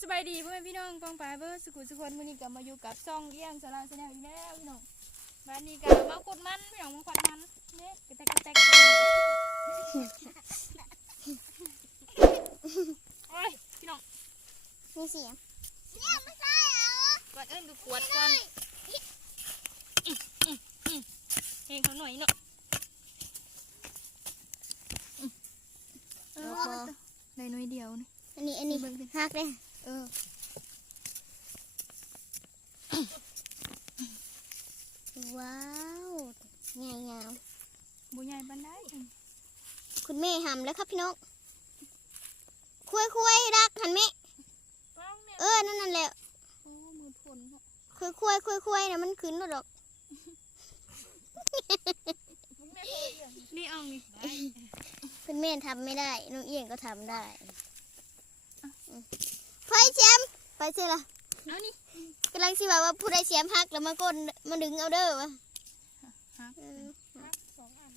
สบายดีพ่อแม่พี่น้องกองปลายเบอร์สกุลสุคนวันนี้กลับมาอยู่กับซ่องเอี้ยงสาราชาแนลอีกแล้วพี่น้องบ้านนี้ก็มาขุดมันพี่น้องมาขวัดมันเนี่ยกระแตกกระแตกโอ้ยพี่น้องมีเสียงก่อนเอิ้นดูขวดก่อนอื้ออื้ออื้อนเองเขาหน่อยเนาะเออได้หน่อยเดียวนี่อันนี้อันนี้หักเลย เออว้าวงายงามบุญใหญ่บันไดคุณแม่หำแล้วครับพี่น้องคุยคุยรักหันแม่ป้องเนี่ยเออนั่นนั่นแหละโอ้มือพลเนาะคุยคุยคุยคุยนะมันขึ้นมาดอกนี่เอานี่คุณแม่ทำไม่ได้น้องเอียงก็ทำได้ ไฟแชมป์ไปเสียละเอานี่กำลังสิว่าว่าผู้ได้แชมป์หักแล้วมาก้นมาดึงเอาเด้อวะฮักเออสองอัน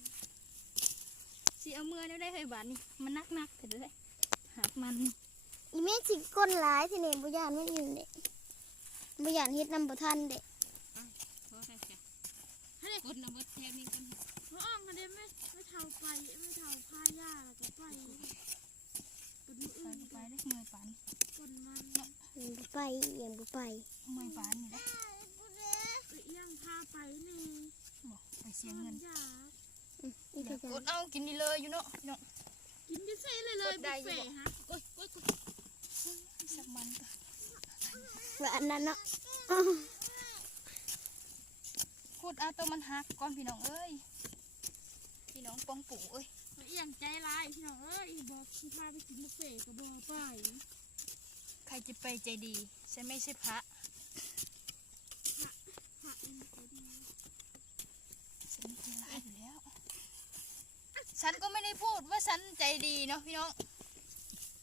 สิเอามือได้ได้เคยบาทนี่มันนักนักถึงเลยหักมันอีแม่สิก้นหลายทีนี่บุญานไม่ยินเด็บุญานเฮ็ดนำบ่ทันเด็กดน้ำวัดแทนนี่กัน พระอ่องกันได้ไม่ไม่เท่าไปไม่เท่าผ้าย่าแล้วก็ไปเป็นมือ ใส่ อื่น ไปได้เมื่อยปาน คนมัน ยังบ่ ไปยังบ่ไปเมื่อยปานนี่ได้เอียงพาไปนี่บอกไปเสียเงินยาอืมอีกเดี๋ยวทีกดเอากินนี่เลยอยู่เนาะเนาะกินดิเซ่เลยเลยกดได้บุฟอยู่เฟ่บ่ฮะโอ้ยโอ้ยโอ้ยสักมันก็ว่าอันนั้นเนาะกดเอาตัวมันหักก่อนพี่น้องเอ้ยพี่น้องปองปู่เอ้ยเอียงใจร้ายพี่น้องเอ้ยบอกพาไปกินบุฟเฟ่ก็บอกไปใครจะไปใจดีฉันไม่ใช่พระพระอินทร์ก็ดีฉันเป็นร้ายอยู่แล้ว ฉันก็ไม่ได้พูดว่าฉันใจดีเนาะพี่น้อง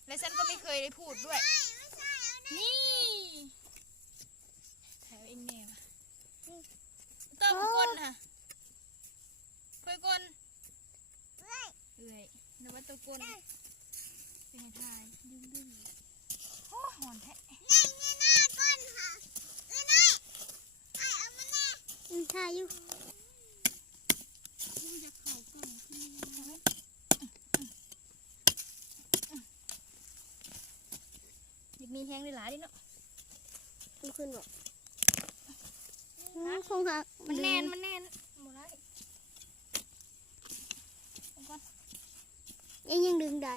และฉันก็ไม่เคยได้พูดด้วย นี่แถวเองแน่วะเต้าก้นค่ะเคยก้นเอื่อยนวัตตะก้นเป็นไงทายดึงดึงโอ้หอนแท้ อืมถ่ายอยู่ ผู้จะเข่ากล่องขึ้นมา อยากมีแทงได้ หลายดิเนาะมันขึ้นบอกอืมคงหักมันแน่นมันแน่นหมดไรเอาก่อนยังยังดึงได้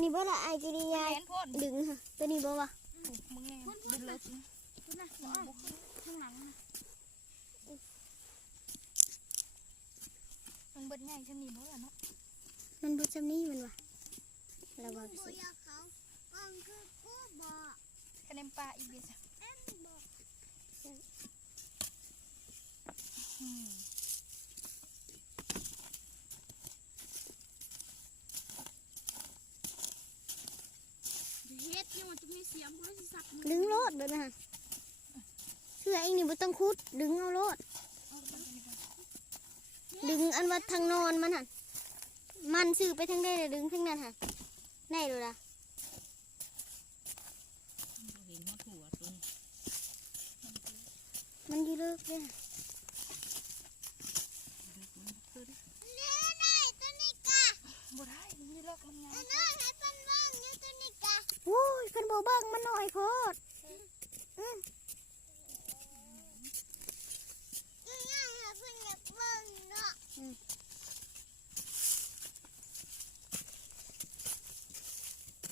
นี่บ่ละไอ้กิริยาแน่นโพ่นดึงค่ะตัวนี้บ่วะถูกมึงไงดึงเลิกนะคุณนะพระอ่องข้างหลังนะมันเบิดง่ายฉันนี่บ่ล่ะเนาะมันบ่จำนี้มันวะระวังสิ คะแนนปลาอีกเดียวจ้ะอืมเฮ็ดนี่มันจะมีเสียงบริษัทดึงโลดเด้อนะเสื้อเองนี่บ่ต้องคุดดึงเอาโลดดึงอันว่าทางนอนมันหันมันซื้อไปทางใดเลยดึงทางนั้นหั่นได้ดูล่ะ มันอยู่เลิกเด้อบ่ได้มันมีเลิกมันไงโอ้ยคันบ่เบิ่งมันน้อยโพดอืม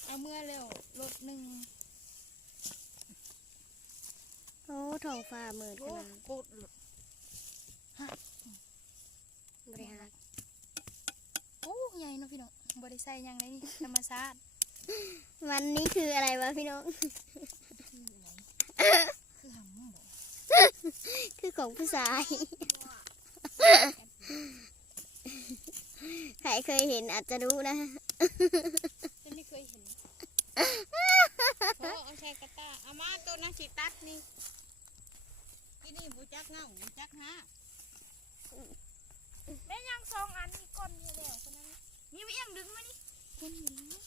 เอาเมื่อเร็วรถหนึ่ง โอ้ท้องฟ้ามืดขโอ้นาดโคตรหลุดบริหารโอ้ใหญ่เนาะพี่น้องบ่ได้ใส่หยังเลยนี่ธรรมชาติมันนี่คืออะไรวะพี่น้องคือหำบ่คือของผู้ชายใครเคยเห็นอาจจะรู้นะฉันไม่เคยเห็นโอ้เอาใช้กระตาเอามาตัวนั้นสิตัดนี่ ที่นี่บูจักเงาบูจักฮะได้ยังสองอันนี่ก้นนี่แล้วคนนั้นนี่ไปยังดึงมานี่ก้นอยู่แล้ว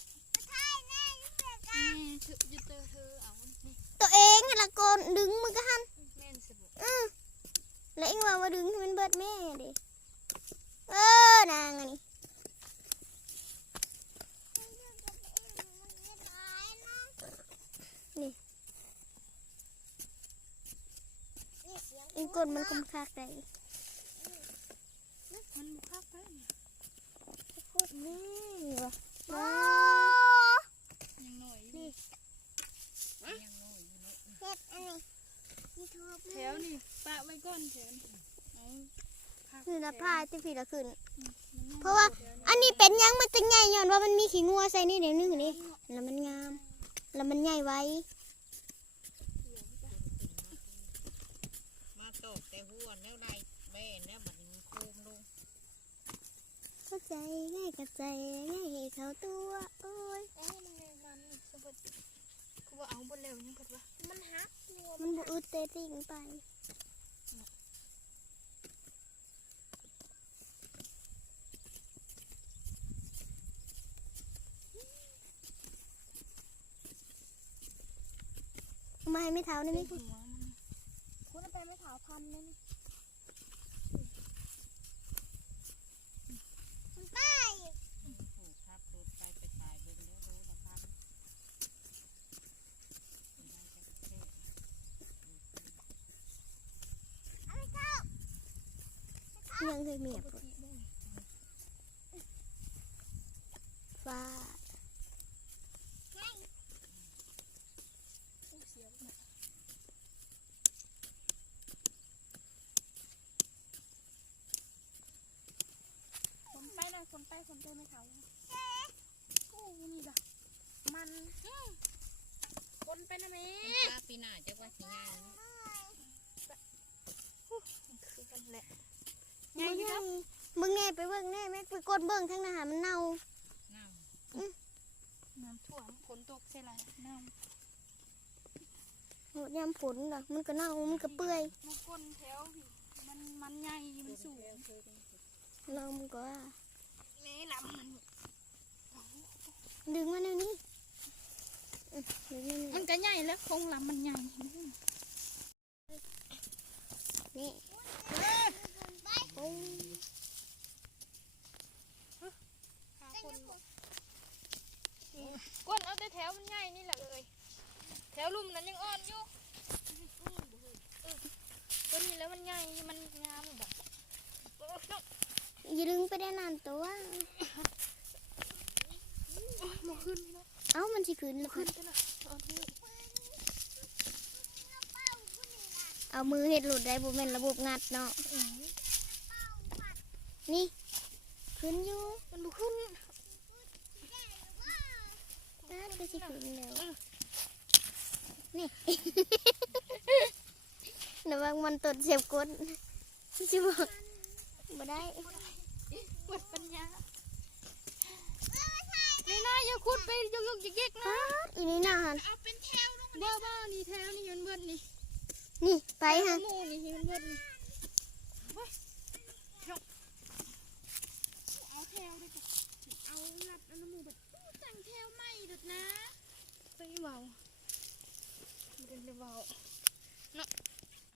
ก้นมันคมคากได้มันบุคักไปเนี่ยโคตรนี่วะว้ายังหน่อยนี่ยังหน้อยเนาะเฮ็ดอันนี้นี่ทบแถวนี่ปะไว้ก่อนแถวนี่เอาคักคือละพายที่พี่ละขึ้น เพราะว่าอันนี้เป็นยังมันจะใหญ่ย้อนว่ามันมีขี้งัวใส่นี่เดี๋ยวนึงนี่แล้วมันงาม แล้วมันใหญ่ไว้ มาตก แต่หัวแล้วได้แม่แล้วบัดนี้โคมลงเข้าใจง่ายกับใจง่ายเข้าตัวโอ้ยเอ้ยมันในนั้นนี่สมบัติกูว่าเอาบนเร็วยังกดว่ามันฮักมันบุอึดเตะติ่งไปเอามาให้ไม่เท้าได้ไหม หัวมันคุณไปไม่เท้าพันเลยไปผูกทับรถไปไปตายเบิ่งแล้วรู้นะครับยังเคยเมียบปกติบ่ฟ้า ผู้เสียบน่ะคนไปนะ คนไปคนไปไม่เท่าโอ้นี่ล่ะมันคนไปนะแม่ป้าปีหน้าจะว่าสิงานเนาะคือกันแหละมึงไงมึงแน่ไปเบิ่งแน่แม่ไปกดเบิ่งทั้งนาหารมันเน่าน้ำน้ำท่วมฝนตกใส่ไรน้โหดยามฝนเหรอมันก็เน่ามันก็เปื่อยำมันก้นแถวพี่มันมันใหญ่มันสูงเน่ามันก็ว่า นี่ลำมันดึงมาแนวนี้อื้อดึงมาแนวมันี้นก็ใหญ่แล้วคงลำมันใหญ่ นี่โอ้ยก้นเอาแต่แถวมันใหญ่นี่แหละเอ้ยแถวลุ่มนั้นยังอ่อนอยู่ตัวนี้แล้วมันใหญ่มันงามแบบเออน้องอย่าดึงไปได้นานตัวมาขึ้นแล้วเอ้ามันสิขึ้นแล้วขึ้นกันละเอาที่เอามือเฮ็ดหลุดได้บ่แม่นระบบงัดเนาะอืมนี่ ขึ้นอยู่มันบุขึ้นน่าจะสิขึ้นแล้วนี่ระวังมันตดเสียบกดสิบ่บ่ได้ ปวดปัญญาไม่น่าอย่าขุดไปยุกยุกยิกๆนะ อีนี่น่ะนเอาเป็นแถวลงมาบ้าเบ้านี่แถวนี่ยันเบิดนี่นี่ไปฮะนหมูนี่ยันเบิดนี่เฮ้ยเดี๋เอาแถวดีกว่เอาหลับอันนั้หมูแบบตั้งแถวไม่ดุดนะไปเบามันเป็นเบาเนาะ